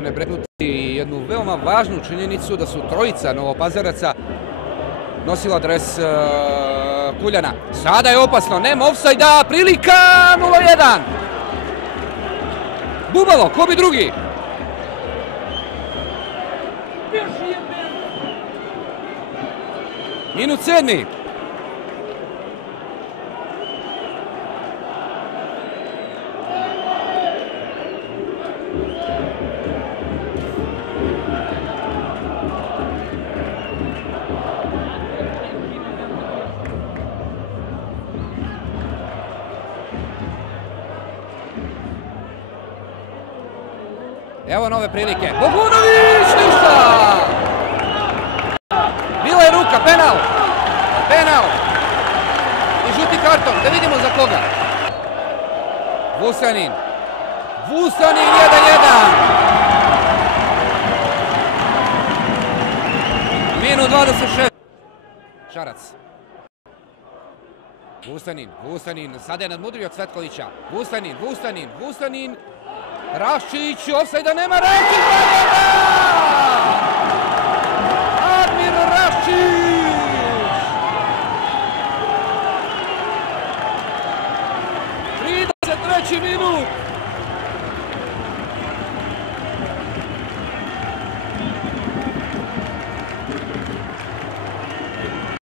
Ne breknuti jednu veoma važnu činjenicu da su trojica Novopazaraca nosila dres Kuljana. Sada je opasno, nema ofsajda, prilika 0-1. Bubalo, ko bi drugi? Minut 7. Evo nove prilike. Bogunović, ništa! Bila je ruka, penal! Penal! I žuti karton, da vidimo za koga. Vusanin. Vusanin 1-1. Minut 26. Šarac. Vusanin, sada je nadmudrio Cvetkovića. Vusanin. Raščić, ofsajda nema, Raščić, 2-1!